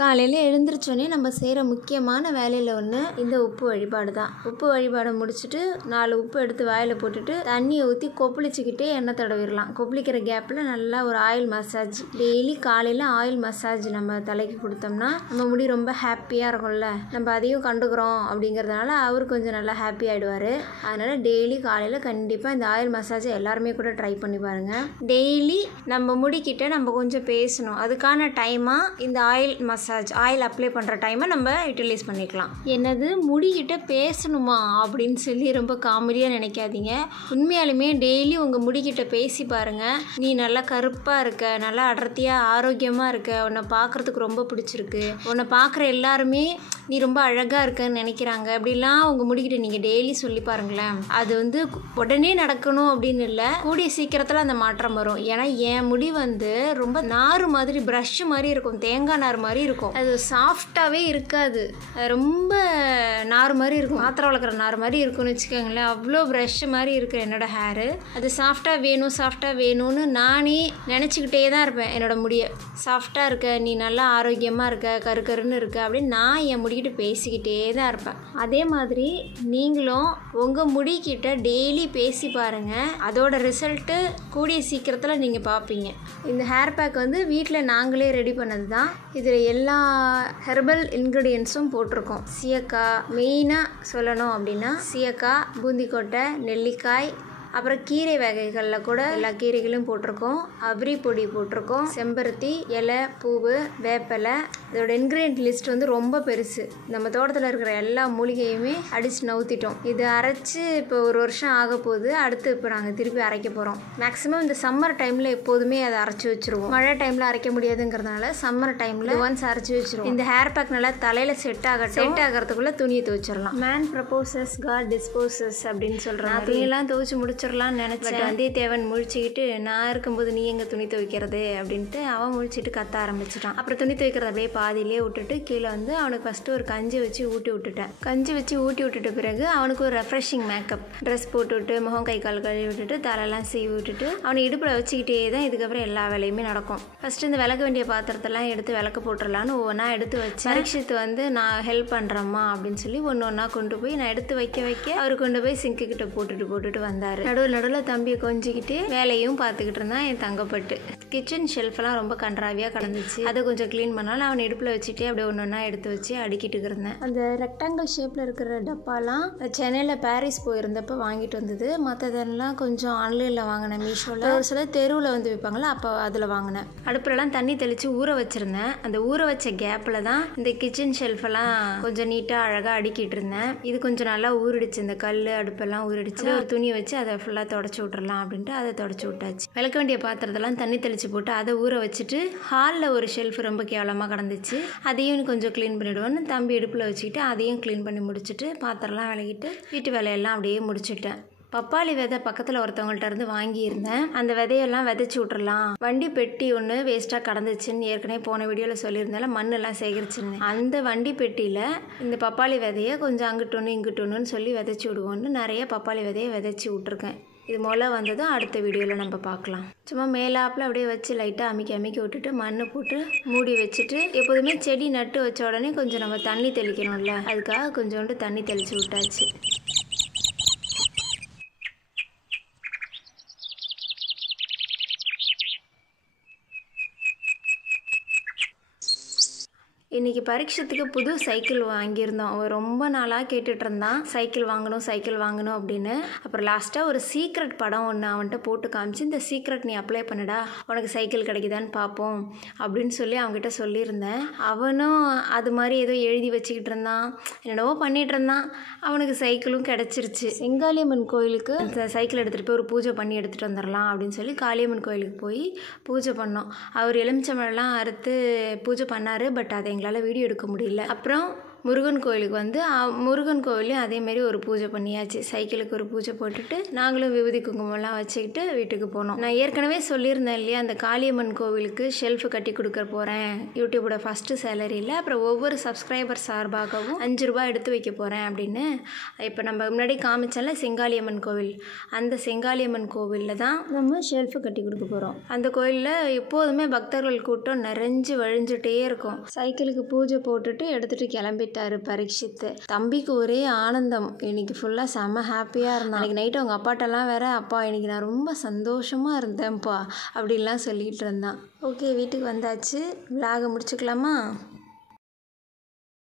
காலையில் எழுந்திரிச்சோன்னே நம்ம செய்கிற முக்கியமான வேலையில் ஒன்று இந்த உப்பு வழிபாடு தான். உப்பு வழிபாடை முடிச்சுட்டு 4 உப்பு எடுத்து வாயில் போட்டுட்டு தண்ணியை ஊற்றி கொப்பளிச்சிக்கிட்டே எண்ணெய் தடவிடலாம். கொப்பளிக்கிற கேப்பில் நல்லா ஒரு ஆயில் மசாஜ், டெய்லி காலையில் ஆயில் மசாஜ் நம்ம தலைக்கு கொடுத்தோம்னா நம்ம முடி ரொம்ப ஹாப்பியாக இருக்கும்ல. நம்ம அதையும் கண்டுக்கிறோம் அப்படிங்கிறதுனால அவர் கொஞ்சம் நல்லா ஹாப்பி ஆகிடுவார். அதனால் டெய்லி காலையில் கண்டிப்பாக இந்த ஆயில் மசாஜை எல்லாருமே கூட ட்ரை பண்ணி பாருங்கள். டெய்லி நம்ம முடிக்கிட்ட நம்ம கொஞ்சம் பேசணும். அதுக்கான டைமாக இந்த ஆயில் ஆயில் அப்ளை பண்ணுற டைமை நம்ம யூட்டிலைஸ் பண்ணிக்கலாம். என்னது முடிக்கிட்ட பேசணுமா அப்படின்னு சொல்லி ரொம்ப காமெடியாக நினைக்காதீங்க. உண்மையாலுமே டெய்லி உங்கள் முடிக்கிட்ட பேசி பாருங்கள். நீ நல்லா கருப்பாக இருக்க, நல்லா அடர்த்தியாக ஆரோக்கியமாக இருக்க, உன்னை பார்க்குறதுக்கு ரொம்ப பிடிச்சிருக்கு, உன்னை பார்க்குற எல்லாருமே நீ ரொம்ப அழகாக இருக்கன்னு நினைக்கிறாங்க அப்படிலாம் உங்கள் முடிக்கிட்ட நீங்கள் டெய்லி சொல்லி பாருங்களேன். அது உடனே நடக்கணும் அப்படின்னு இல்லை, கூடிய சீக்கிரத்தில் அந்த மாற்றம் வரும். ஏன்னா என் முடி ரொம்ப நார் மாதிரி, ப்ரஷ் மாதிரி இருக்கும், தேங்காய் நார் மாதிரி இருக்கும். அது சாஃப்டாகவே இருக்காது, ரொம்ப நார் மாதிரி இருக்கும், பாத்திரம் வளர்க்குற நார் மாதிரி இருக்கும்னு வச்சுக்கோங்களேன். அவ்வளோ ப்ரஷ் மாதிரி இருக்குது என்னோட ஹேரு. அது சாஃப்டாக வேணும்னு நானே நினச்சிக்கிட்டே தான் இருப்பேன். என்னோட முடியை சாஃப்டாக இருக்க, நீ நல்லா ஆரோக்கியமாக இருக்க, கருன்னு இருக்க அப்படின்னு நான் என் முடிக்கிட்ட பேசிக்கிட்டே தான் இருப்பேன். அதே மாதிரி நீங்களும் உங்கள் முடிக்கிட்ட டெய்லி பேசி பாருங்கள். அதோட ரிசல்ட்டு கூடிய சீக்கிரத்தில் நீங்கள் பார்ப்பீங்க. இந்த ஹேர் பேக் வீட்டில் நாங்களே ரெடி பண்ணது தான். இதில் எல்லா ஹெர்பல் இன்க்ரீடியன்ஸும் போட்டிருக்கோம். சீயக்காய், மெயினாக சொல்லணும் அப்படின்னா சீயக்காய், பூந்திக்கொட்டை, நெல்லிக்காய், அப்புறம் கீரை வகைகளில் கூட எல்லா கீரைகளையும் போட்டிருக்கோம். அவ்ரி பொடி போட்டிருக்கோம், செம்பருத்தி இலை, பூவு, வேப்பலை. இதோட இன்க்ரீடியன்ட் லிஸ்ட் ரொம்ப பெருசு. நம்ம தோட்டத்தில் இருக்கிற எல்லா மூலிகையுமே அடித்து நவுத்திட்டோம். இது அரைச்சி இப்போ 1 வருஷம் ஆக போகுது. அடுத்து இப்போ நாங்கள் திருப்பி அரைக்க போகிறோம். மேக்ஸிமம் இந்த சம்மர் டைமில் எப்போதுமே அதை அரைச்சி வச்சுருவோம். மழை டைமில் அரைக்க முடியாதுங்கிறதுனால சம்மர் டைமில் ஒன்ஸ் அரைச்சி வச்சுருவோம். இந்த ஹேர் பேக் நல்லா தலையில் செட் ஆகிறதுக்குள்ளே துணியை துவைச்சிடலாம். மேன் ப்ரப்போசஸ் காட் டிஸ்போசஸ் அப்படின்னு சொல்கிறேன். துணியெல்லாம் துவைச்சி முடிச்சிடலான்னு நினச்சேன். வந்தியத்தேவன் முழிச்சுக்கிட்டு நான் இருக்கும்போது நீ எங்கே துணி துவைக்கிறது அப்படின்ட்டு அவன் முழிச்சிட்டு கத்த ஆரம்பிச்சிட்டான். அப்புறம் துணி துவைக்கிறத அப்படியே பாதியிலே விட்டுட்டு கீழே அவனுக்கு ஃபஸ்ட்டு ஒரு கஞ்சி வச்சு ஊட்டி விட்டுட்ட பிறகு அவனுக்கு ஒரு ரெஃப்ரெஷிங் மேக்கப் ட்ரெஸ் போட்டு விட்டு, முகம் கை கால் கழுவி விட்டுட்டு, தலையெல்லாம் சீவி விட்டுட்டு அவனை இடுப்பில் வச்சுக்கிட்டே தான் இதுக்கப்புறம் எல்லா வேலையுமே நடக்கும். ஃபஸ்ட்டு இந்த விளக்க வேண்டிய பாத்திரத்தெல்லாம் எடுத்து விளக்க போட்டுடலான்னு ஒவ்வொன்றா எடுத்து வச்சு, பரீட்சித்து நான் ஹெல்ப் பண்ணுறேம்மா அப்படின்னு சொல்லி ஒன்றா கொண்டு போய் நான் எடுத்து வைக்க அவர் கொண்டு போய் சிங்க்கு கிட்ட போட்டுட்டு வந்தார். நடுவில் தம்பியை கொஞ்சிக்கிட்டு வேலையும் பார்த்துக்கிட்டு இருந்தான் என் தங்கப்பட்டு. கிச்சன் ஷெல்ஃபெல்லாம் ரொம்ப கன்றாவியாக கிடந்துச்சு. அதை கொஞ்சம் க்ளீன் பண்ணாலும் அவனை இடுப்பில் வச்சுட்டே அப்படியே ஒன்றா எடுத்து வச்சு அடுக்கிட்டு இருந்தேன். அந்த ரெக்டாங்கிள் ஷேப்பில் இருக்கிற டப்பாலாம் சென்னையில் பாரிஸ் போயிருந்தப்போ வாங்கிட்டு வந்தது. மற்றதெல்லாம் கொஞ்சம் ஆன்லைனில் வாங்கினேன், மீஷோவில். ஒரு சில தெருவில் விற்பாங்களா, அப்போ அதில் வாங்கினேன். அடுப்புலலாம் தண்ணி தெளித்து ஊற வச்சுருந்தேன். அந்த ஊற வச்ச கேப்பில் தான் இந்த கிச்சன் ஷெல்ஃபெல்லாம் கொஞ்சம் நீட்டாக அழகாக அடுக்கிட்டு இருந்தேன். இது கொஞ்சம் நல்லா ஊறிடுச்சு, இந்த கல் அடுப்பெல்லாம் ஊறிடுச்சு. ஒரு துணியை வச்சு அதை ஃபுல்லாக தொடச்சி விட்றலாம் அப்படின்ட்டு அதை தொடச்சி விட்டாச்சு. விளக்க வேண்டிய பாத்திரத்தெல்லாம் தண்ணி தெளித்து போட்டு அதை ஊற வச்சுட்டு, ஹாலில் ஒரு ஷெல்ஃப் ரொம்ப கேவலமாக கிடந்துச்சு, அதையும் கொஞ்சம் க்ளீன் பண்ணிவிடுவோன்னு தம்பி இடுப்பில் வச்சுக்கிட்டு அதையும் க்ளீன் பண்ணி முடிச்சுட்டு பாத்திரம்லாம் விளக்கிட்டு வீட்டு வேலையெல்லாம் அப்படியே முடிச்சுட்டேன். பப்பாளி விதை பக்கத்தில் ஒருத்தவங்கள்ட்ட இருந்து வாங்கியிருந்தேன். அந்த விதையெல்லாம் விதைச்சி விட்றலாம். வண்டி பெட்டி ஒன்று வேஸ்ட்டாக கடந்துச்சுன்னு ஏற்கனவே போன வீடியோவில் சொல்லியிருந்தால மண்ணெல்லாம் சேகரிச்சிருந்தேன். அந்த வண்டி பெட்டியில் இந்த பப்பாளி விதையை கொஞ்சம் அங்கிட்டு ஒன்று இங்கிட்டு ஒன்றுன்னு சொல்லி விதைச்சி விடுவோன்னு நிறைய பப்பாளி விதையை விதைச்சி விட்ருக்கேன். இது மொளை வந்ததும் அடுத்த வீடியோவில் நம்ம பார்க்கலாம். சும்மா மேலாப்பில் அப்படியே வச்சு லைட்டாக அமைக்கி விட்டுட்டு மண் போட்டு மூடி வச்சுட்டு, எப்போதுமே செடி நட்டு வச்ச உடனே கொஞ்சம் நம்ம தண்ணி தெளிக்கணும்ல, அதுக்காக கொஞ்சோண்டு தண்ணி தெளித்து விட்டாச்சு. இன்றைக்கி பரீட்சத்துக்கு புது சைக்கிள் வாங்கியிருந்தோம். அவன் ரொம்ப நாளாக கேட்டுட்டு இருந்தான் சைக்கிள் வாங்கணும் அப்படின்னு. அப்புறம் லாஸ்ட்டாக ஒரு சீக்ரெட் படம் ஒன்று அவன்கிட்ட போட்டு காமிச்சு, இந்த சீக்ரெட் நீ அப்ளை பண்ணுடா, உனக்கு சைக்கிள் கிடைக்குதான்னு பார்ப்போம் அப்படின்னு சொல்லி அவங்ககிட்ட சொல்லியிருந்தேன். அவனும் அது மாதிரி ஏதோ எழுதி வச்சுக்கிட்டு இருந்தான், என்னென்னவோ பண்ணிகிட்டு இருந்தான். அவனுக்கு சைக்கிளும் கிடச்சிருச்சு. செங்காளியம்மன் கோயிலுக்கு இந்த சைக்கிள் எடுத்துகிட்டு போய் ஒரு பூஜை பண்ணி எடுத்துகிட்டு வந்துடலாம் அப்படின்னு சொல்லி காளியம்மன் கோயிலுக்கு போய் பூஜை பண்ணோம். அவர் எலுமிச்சம்பழம்லாம் அறுத்து பூஜை பண்ணார். பட் அதை எங்களால் வீடியோ எடுக்க முடியல. அப்புறம் முருகன் கோயிலுக்கு வந்து முருகன் கோவிலையும் அதேமாரி ஒரு பூஜை பண்ணியாச்சு. சைக்கிளுக்கு ஒரு பூஜை போட்டுட்டு நாங்களும் விபூதி குங்குமம்லாம் வச்சுக்கிட்டு வீட்டுக்கு போனோம். நான் ஏற்கனவே சொல்லியிருந்தேன் இல்லையா, அந்த காளியம்மன் கோவிலுக்கு ஷெல்ஃபு கட்டி கொடுக்க போகிறேன் யூடியூபோட ஃபஸ்ட்டு சேலரியில். அப்புறம் ஒவ்வொரு சப்ஸ்கிரைபர் சார்பாகவும் 5 ரூபா எடுத்து வைக்க போகிறேன் அப்படின்னு. இப்போ நம்ம முன்னாடி காமிச்சல செங்காளியம்மன் கோவில், அந்த செங்காளியம்மன் கோவிலில் தான் நம்ம ஷெல்ஃபு கட்டி கொடுக்க போகிறோம். அந்த கோயிலில் எப்போதுமே பக்தர்கள் கூட்டம் நிறைஞ்சு வழிஞ்சிட்டே இருக்கும். சைக்கிளுக்கு பூஜை போட்டுட்டு எடுத்துகிட்டு கிளம்பிட்டாரு பரீட்சித்து. தம்பிக்கு ஒரே ஆனந்தம், இன்னைக்கு ஃபுல்லாக செம்ம ஹாப்பியாக இருந்தான். அன்றைக்கி நைட்டு அவங்க அப்பாட்டெல்லாம் வேற, அப்பா இன்னைக்கு நான் ரொம்ப சந்தோஷமாக இருந்தேன்ப்பா அப்படின்லாம் சொல்லிகிட்டு இருந்தான். ஓகே, வீட்டுக்கு வந்தாச்சு. விலாக முடிச்சுக்கலாமா?